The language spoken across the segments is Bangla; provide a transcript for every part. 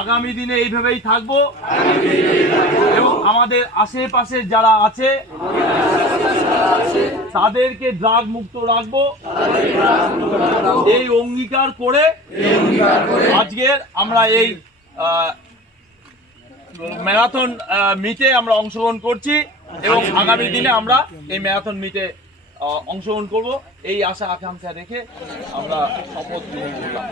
আগামী দিনে এইভাবেই থাকবো এবং আমাদের আশেপাশে যারা আছে তাদেরকে ড্রাগ মুক্ত রাখবো এই অঙ্গীকার করে আজকের আমরা এই ম্যারাথন মিটে আমরা অংশগ্রহণ করছি এবং আগামী দিনে আমরা এই ম্যারাথন মিটে অংশগ্রহণ করব এই আশা আকাঙ্ক্ষা রেখে আমরা শপথ গ্রহণ করলাম।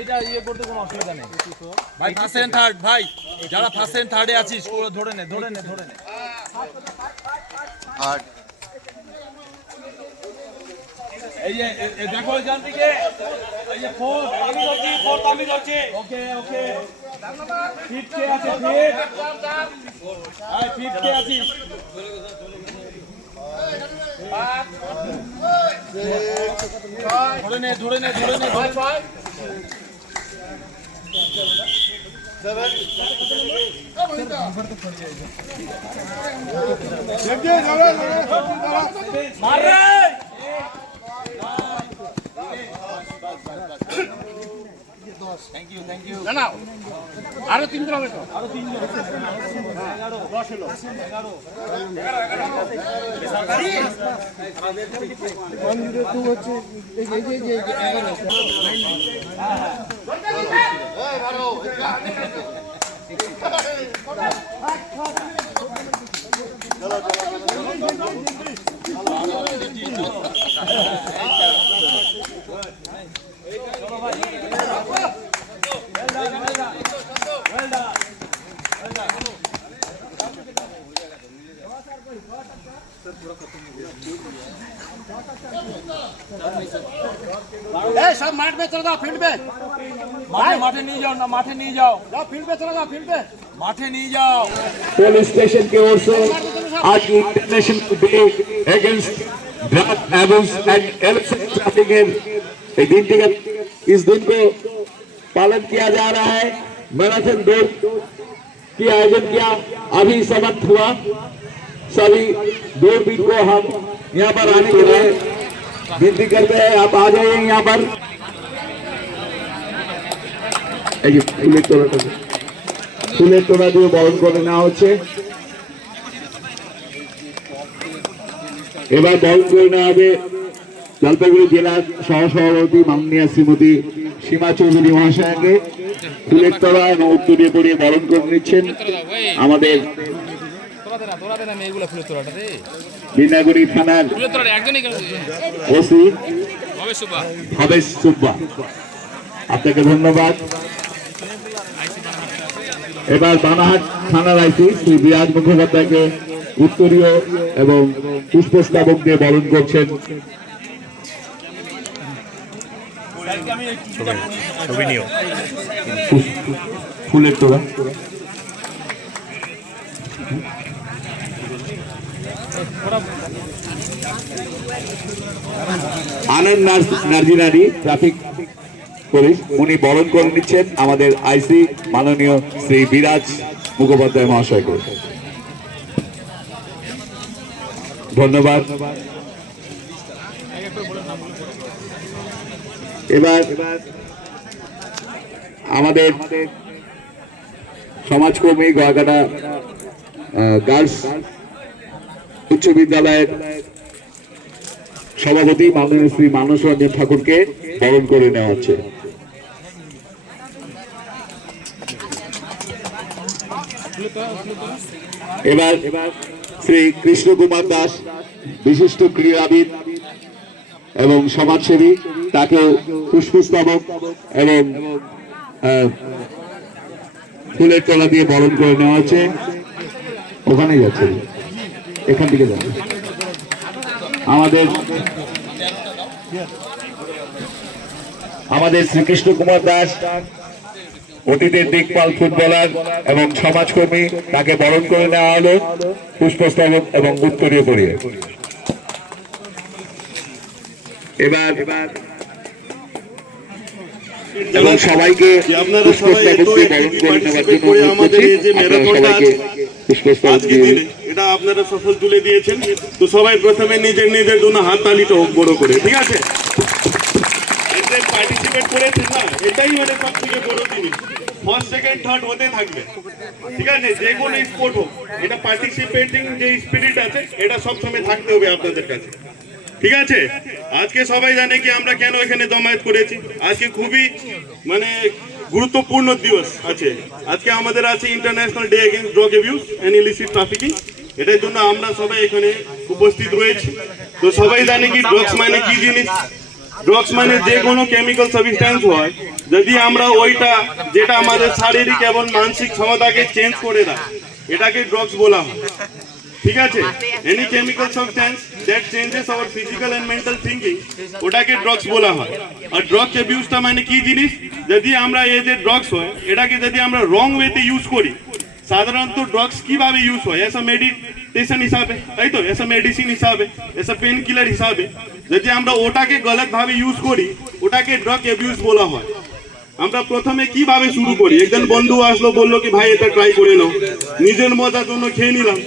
এটা ইয়ে করতে কোনো অসুবিধা নেই ভাই। ফার্স্ট এন্ড থার্ড ভাই, যারা ফার্স্ট এন্ড থার্ডে আছিস ধরে নে। এই যে দেখো এখান থেকে এই যে ফোর্থ আমি ধরছি। ওকে ফিফথ কে আছে? ফিফথ কে আছিস? ধরে নে থ্যাংক ইউ জানাও। আরো 3 জন হবে তো, আরো 3 জন 10 হলো 102 হচ্ছে এই যে 11 सब माठ में चलो जाओ, फील्ड में माठे नहीं जाओ ना, माठे नहीं जाओ, फील्ड में चलो जाओ, फील्ड में माठे नहीं जाओ। पुलिस स्टेशन की ओर से आज international day against drug abuse and illicit trafficking इस दिन को पालन किया जा रहा है। मैराथन दौड़ की आयोजन किया, अभी समाप्त हुआ। सभी दौड़बीर को हम यहाँ पर आने के लिए विनती करते हैं, आप आ जाइए यहाँ पर। ফুলের তোড়া দিয়ে বরণ করে নেওয়া হচ্ছে। এবার বরণ করে নেওয়া হবে জলপাইগুড়ি জেলার সহসভাপতি মাননীয়া শ্রীমতী সীমা চৌধুরী মহাশয়কে। ফুলের তোড়া এবং উত্তরীয় পরিয়ে বরণ করে নিচ্ছেন আমাদের বিনাগুড়ি থানার ওসি ভবেশ সুব্বা, আপনাকে ধন্যবাদ। এবার বানাহাট থানার আইসি শ্রী বিরাজ মুখোপাধ্যায়কে উত্তরীয় এবং পুষ্পস্তবক দিয়ে বরণ করছেন। ফুলের তোড়া আনন্দ নার্জিনারি ট্রাফিক পুলিশ, উনি বরণ করে নিচ্ছেন আমাদের আইসি মাননীয় শ্রী বিরাজ মুখোপাধ্যায় মহাশয়কে। ধন্যবাদ। এবার আমাদের সমাজকর্মী গয়াকাটা গার্লস উচ্চ বিদ্যালয়ের সভাপতি মাননীয় শ্রী মানস রঞ্জন ঠাকুরকে বরণ করে নেওয়া হচ্ছে। এবার শ্রী কৃষ্ণ কুমার দাস বিশিষ্ট ক্রীড়াবিদ এবং সমাজসেবী, তাকে পুষ্পস্তবক এবং ফুলের তলা দিয়ে বরণ করে নেওয়া হচ্ছে। ওখানে যাচ্ছে, এখান থেকে যাচ্ছে। আমাদের শ্রীকৃষ্ণ কুমার দাস অতীতের দিকপাল ফুটবলার এবং সমাজকর্মী, তাকে বরণ করে নেওয়া হলো পুষ্পস্তবক এবং উত্তরীয় পরিয়ে। এবার এবং সবাইকে আপনারা সবাই একটু পার্টিসিপেট করে আমাদের এই যে ম্যারাথনটা আছে আজকে দিনে, এটা আপনারা সফল তুলে দিয়েছেন। তো সবাই প্রথমে নিজের জন্য হাত তালিটা হোক বড় করে, ঠিক আছে? পার্টিসিপেট করেছেন না, এটাই মানে সব থেকে বড় জিনিস। ফার্স্ট সেকেন্ড থার্ড হতে থাকবে, ঠিক আছে? যে কোনো স্পোর্ট হোক, এটা পার্টিসিপেটিং যে স্পিরিট আছে এটা সবসময় থাকতে হবে আপনাদের কাছে, ঠিক আছে? আজকে সবাই জানে কি আমরা কেন এখানে জমায়েত করেছি। আজকে খুবই মানে গুরুত্বপূর্ণ দিবস আছে। আজকে আমাদের আছে international day against drug abuse and illicit trafficking. এটার জন্য আমরা সবাই এখানে উপস্থিত রয়েছি। তো সবাই জানে কি ড্রাগস মানে কি জিনিস। ড্রাগস মানে যে কোনো কেমিক্যাল সাবস্টেন্স হয়, যদি আমরা ওইটা যেটা আমাদের শারীরিক এবং মানসিক ক্ষমতাকে চেঞ্জ করে দেয়, এটাকে ড্রাগস বলা হয়, ঠিক আছে? Any chemical substance that changes our physical and mental thinking, ওটাকে ড্রাগস বলা হয়। আর ড্রাগস অ্যাবিউজটা মানে কি জিনিস, যদি আমরা এই যে ড্রাগস হয় এটাকে যদি আমরা রং ওয়েতে ইউজ করি। সাধারণত ড্রাগস কিভাবে ইউজ হয়, এসা মেডিটেশন হিসাবে, তাই তো, এসা মেডিসিন হিসাবে, এসা পেন কিলার হিসাবে। যদি আমরা ওটাকে গলত ভাবে ইউজ করি, ওটাকে ড্রাগ অ্যাবিউজ বলা হয়। আমরা প্রথমে কিভাবে শুরু করি, একজন বন্ধু আসলো বললো কি ভাই এটা ট্রাই করে নাও, নিজের মজার জন্য খেয়ে নিলাম।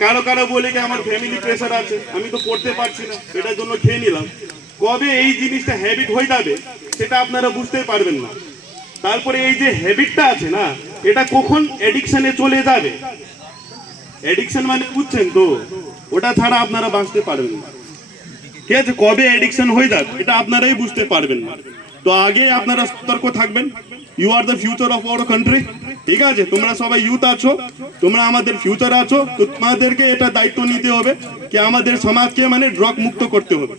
কারো বলে কি আমার ফ্যামিলি প্রেসার আছে, আমি তো পড়তে পারছি না, এটার জন্য খেয়ে নিলাম। কবে এই জিনিসটা হ্যাবিট হয়ে যাবে সেটা আপনারা বুঝতে পারবেন না। তারপরে এই যে হ্যাবিটটা আছে না, এটা কখন অ্যাডিকশনে চলে যাবে। অ্যাডিকশন মানে বুঝছেন তো, ওটা ছাড়া আপনারা বাঁচতে পারবেন না, ঠিক আছে? কবে অ্যাডিকশন হয়ে যাবে এটা আপনারাই বুঝতে পারবেন না। তো আগে আপনারা সতর্ক থাকবেন। You are the future of our country, ঠিক আছে? তোমরা সবাই ইউথ আছো, তোমরা আমাদের ফিউচার আছো। তো তোমাদেরকে এটা দায়িত্ব নিতে হবে কি আমাদের সমাজকে মানে ড্রাগ মুক্ত করতে হবে,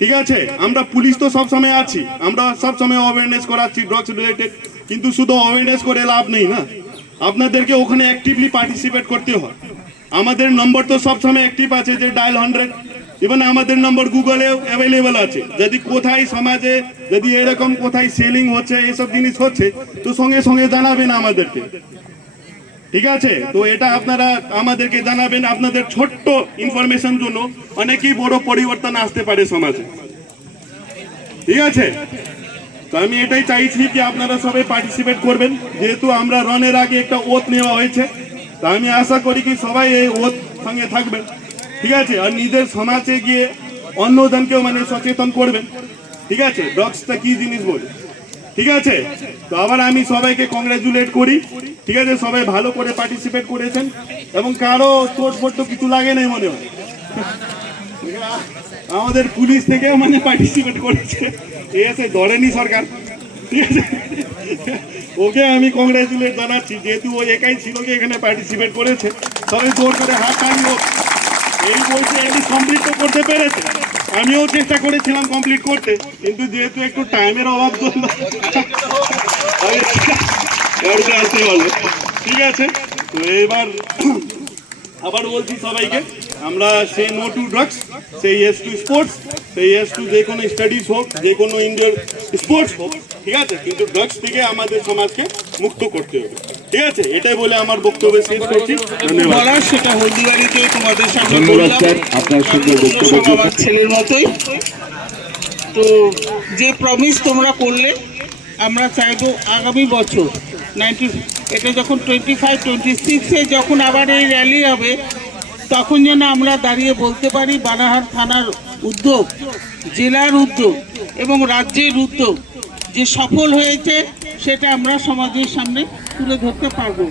ঠিক আছে? আমরা পুলিশ তো সব সময় আছি, আমরা সব সময় অ্যাওয়ারনেস করাচ্ছি ড্রাগস রিলেটেড, কিন্তু শুধু অ্যাওয়ারনেস করে লাভ নেই না, আপনাদেরকে ওখানে অ্যাক্টিভলি পার্টিসিপেট করতে হয়। আমাদের নম্বর তো সব সময় অ্যাক্টিভ আছে, যে ডায়াল 100, ইভেন আমাদের নম্বর গুগলেও অ্যাভেলেবল আছে। যদি কোথায় সমাজে যদি এরকম কোথায় সেলিং হচ্ছে, এসব জিনিস হচ্ছে, তো সঙ্গে সঙ্গে জানাবেন আমাদেরকে, ঠিক আছে? তো এটা আপনারা আমাদেরকে জানাবেন। আপনাদের ছোট্ট ইনফরমেশন জন্য অনেকই বড় পরিবর্তন আসতে পারে সমাজে, ঠিক আছে? তো আমি এটাই চাইছি কি আপনারা সবাই পার্টিসিপেট করবেন। যেহেতু আমরা রনের আগে একটা ওথ নেওয়া হয়েছে, তা আমি আশা করি কি সবাই এই ওথ সঙ্গে থাকবেন, ঠিক আছে? আর নিজের সমাজে গিয়ে অন্যজনকেও মানে সচেতন করবেন, ঠিক আছে? ড্রাগসটা কি জিনিস বলে, ঠিক আছে? তো আবার আমি সবাইকে কংগ্রাচুলেট করি, ঠিক আছে? সবাই ভালো করে পার্টিসিপেট করেছেন এবং কারো চোট তো কিছু লাগে নাই মনে হয়। আমাদের পুলিশ থেকেও মানে পার্টিসিপেট করেছে, এসে ধরেনি সরকার, ঠিক আছে? ওকে আমি কংগ্রাচুলেট জানাচ্ছি, যেহেতু ও একাই ছিল কি এখানে পার্টিসিপেট করেছে। সবাই জোর করে হাত টাঙিয়ে এই বইটা এমনি কমপ্লিট তো করতে পেরেছে। আমিও চেষ্টা করেছিলাম কমপ্লিট করতে, কিন্তু যেহেতু একটু টাইমের অভাব জন্য আসতে পারলো, ঠিক আছে? তো এবার আবার বলছি সবাইকে, আমরা সে নো টু ড্রাগস, সেই ইয়েস টু স্পোর্টস, সেই ইয়েস টু যে কোনো স্টাডিজ হোক, যে কোনো ইনডোর স্পোর্টস হোক, ঠিক আছে? কিন্তু ড্রাগস থেকে আমাদের সমাজকে মুক্ত করতে হবে, ঠিক আছে? এটাই বলে আমার বক্তব্য শেষ করছি। ধন্যবাদ। সেটা হলদিবাড়িতে তোমাদের সামনে ধন্যবাদ স্যার, আপনার সুন্দর বক্তব্য। আমার ছেলের মতোই। তো যে প্রমিস তোমরা করলে, আমরা চাইবো আগামী বছর এটা যখন 25-26-এ যখন আবার এই র্যালি হবে, তখন যেন আমরা দাঁড়িয়ে বলতে পারি বানাহার থানার উদ্যোগ, জেলার উদ্যোগ এবং রাজ্যের উদ্যোগ যে সফল হয়েছে সেটা আমরা সমাজের সামনে তুলে ধরতে পারবো।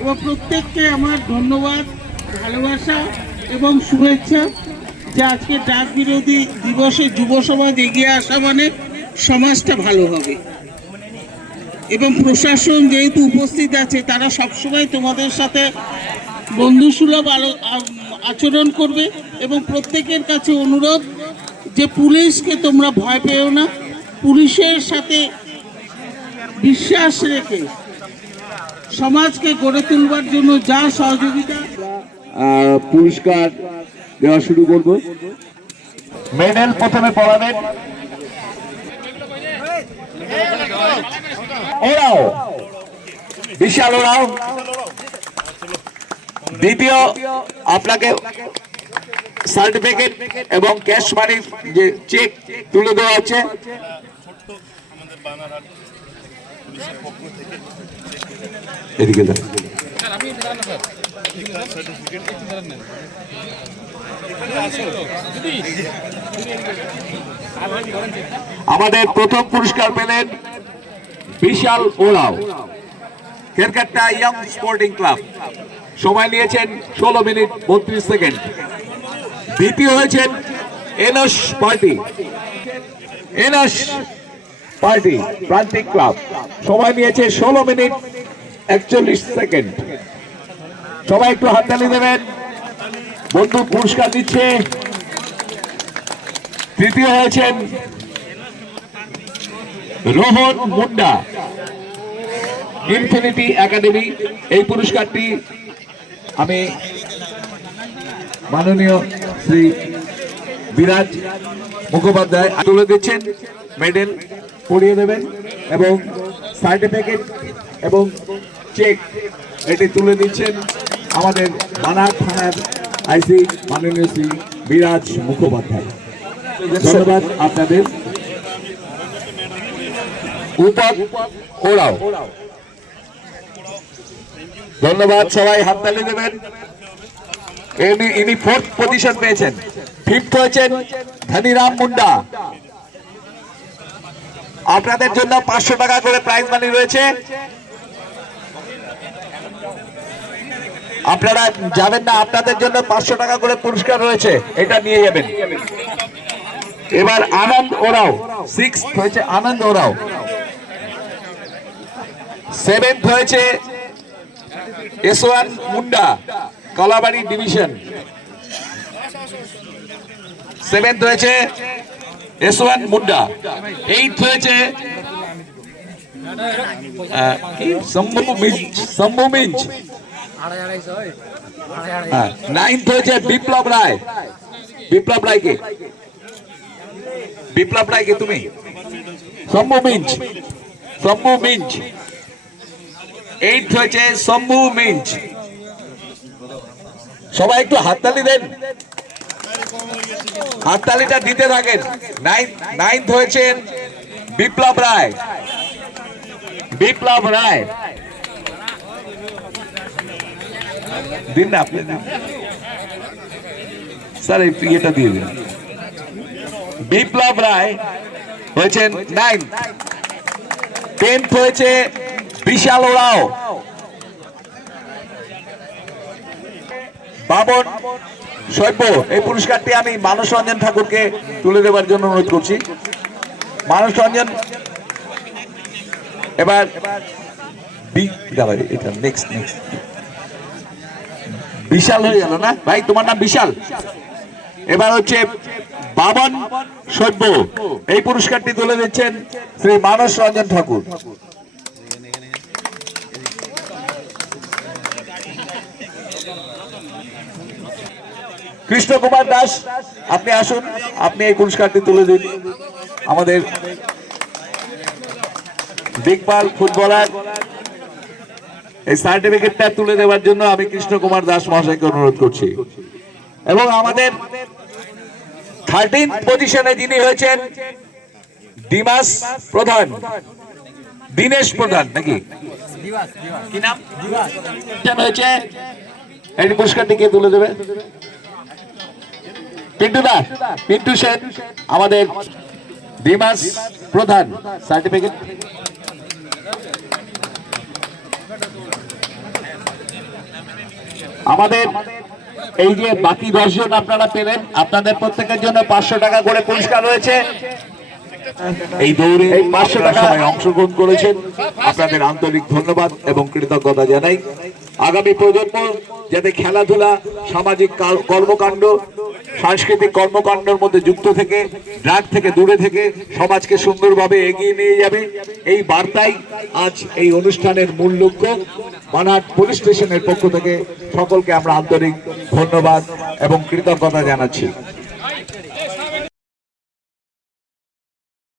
এবং প্রত্যেককে আমার ধন্যবাদ, ভালোবাসা এবং শুভেচ্ছা যে আজকে ড্রাগ বিরোধী দিবসে যুব সমাজ এগিয়ে আসা মানে সমাজটা ভালো হবে। এবং প্রশাসন যেহেতু উপস্থিত আছে তারা সবসময় তোমাদের সাথে বন্ধুসুলভ আচরণ করবে এবং প্রত্যেকের কাছে অনুরোধ যে পুলিশকে তোমরা ভয় পেও না, পুলিশের সাথে বিশ্বাস রেখে সমাজকে গড়ে তুলবার জন্য যা সহযোগিতা। পুরস্কার দেওয়া শুরু করব। মেডেল প্রথমে পড়াবেন ওরাও, বিশাল ওরাও। দ্বিতীয় আপনাকে সার্টিফিকেট এবং ক্যাশ মানি যে চেক তুলে দেওয়া আছে। এদিকে আমাদের প্রথম পুরস্কার পেলেন বিশাল ওরাও, কেরকাট্টা ইয়ং স্পোর্টিং ক্লাব, সময় নিয়েছেন 16 মিনিট 32 সেকেন্ড। দ্বিতীয় হয়েছেন এনস পার্টি প্রান্তিক ক্লাব, সময় নিয়েছে 16 মিনিট 41 সেকেন্ড। সবাই একটু হাততালি দেবেন, বন্ধু পুরস্কার দিচ্ছে। তৃতীয় হয়েছেন রোহন মুন্ডা, ইনফিনিটি একাডেমি। এই পুরস্কারটি আমি মাননীয় শ্রী বিরাজ মুখোপাধ্যায় তুলে দিচ্ছেন। মেডেল পরিয়ে দেবেন এবং সার্টিফিকেট এবং চেক এটি তুলে দিচ্ছেন আমাদের বানার থানার আইসি মাননীয় শ্রী বিরাজ মুখোপাধ্যায়। ধন্যবাদ আপনাদের। উপক ওরাও, ধন্যবাদ, সবাই হাততালি দেবেন। ইনি 4th পজিশন পেয়েছেন। 5th হয়েছেন ধনীরাম মুন্ডা। আপনাদের জন্য 500 টাকা করে প্রাইজ মানি রয়েছে, আপনারা যাবেন না, আপনাদের জন্য 500 টাকা করে পুরস্কার রয়েছে, এটা নিয়ে যাবেন। এবার আনন্দ ওরাও, 6th হয়েছে আনন্দ ওরাও। 7th হয়েছে এসওয়ান মুন্ডা, কলাবাড়ি ডিভিশন। 7th হয়েছে এসওয়ান মুন্ডা। 8th হয়েছে শম্ভু মিঞ্চ। 9th হয়েছে বিপ্লব রায়। বিপ্লব রায়কে তুমি শম্ভু মিঞ্চ। 8th হয়েছে শম্ভু মিঞ্চ। সবাই একটু হাততালি দেন, হাততালিটা দিতে থাকেন। 9th হয়েছেন বিপ্লব রায়। দিন না আপনি, স্যার এটা দিয়ে দিন। বিপ্লব রায় হয়েছেন 9th। 10th হয়েছে বিশাল ওরাও। বাবন সৈব্য, এই পুরস্কারটি আমি মানস রঞ্জন ঠাকুরকে তুলে দেওয়ার জন্য অনুরোধ করছি। মানস রঞ্জন, এবার নেক্সট বিশাল হয়ে গেল না ভাই, তোমার নাম বিশাল। এবার হচ্ছে বাবন সৈব্য, এই পুরস্কারটি তুলে দিচ্ছেন শ্রী মানস রঞ্জন ঠাকুর। কৃষ্ণ কুমার দাস, আপনি আসুন, আপনি এই পুরস্কারটি তুলে দিন। আমাদের দিকপাল ফুটবলার, এই সার্টিফিকেটটা তুলে দেওয়ার জন্য আমি কৃষ্ণ কুমার দাস মহাশয়কে অনুরোধ করছি। এবং আমাদের 13th পজিশনে যিনি হয়েছেন দিমাস প্রধান, দীনেশ প্রধান নাকি কি নাম হয়েছে, এই পুরস্কারটি কে তুলে দেবে? পিন্টু সেন আমাদের ডিমাস প্রধান সার্টিফিকেট। আমাদের এই যে বাকি 10 জন আপনারা পেলেন, আপনাদের প্রত্যেকের জন্য 500 টাকা করে পুরস্কার রয়েছে। এই দৌড়ে 500 টাকা অংশগ্রহণ করেছেন, আপনাদের আন্তরিক ধন্যবাদ এবং কৃতজ্ঞতা জানাই। আগামী প্রজন্ম যাতে খেলাধুলা, সামাজিক কর্মকাণ্ড, সাংস্কৃতিক কর্মকাণ্ডের মধ্যে যুক্ত থেকে ড্রাগ থেকে দূরে থেকে সমাজকে সুন্দরভাবে এগিয়ে নিয়ে যাবে, এই বার্তাই আজ এই অনুষ্ঠানের মূল লক্ষ্য। বানারহাট পুলিশ স্টেশনের পক্ষ থেকে সকলকে আমরা আন্তরিক ধন্যবাদ এবং কৃতজ্ঞতা জানাচ্ছি।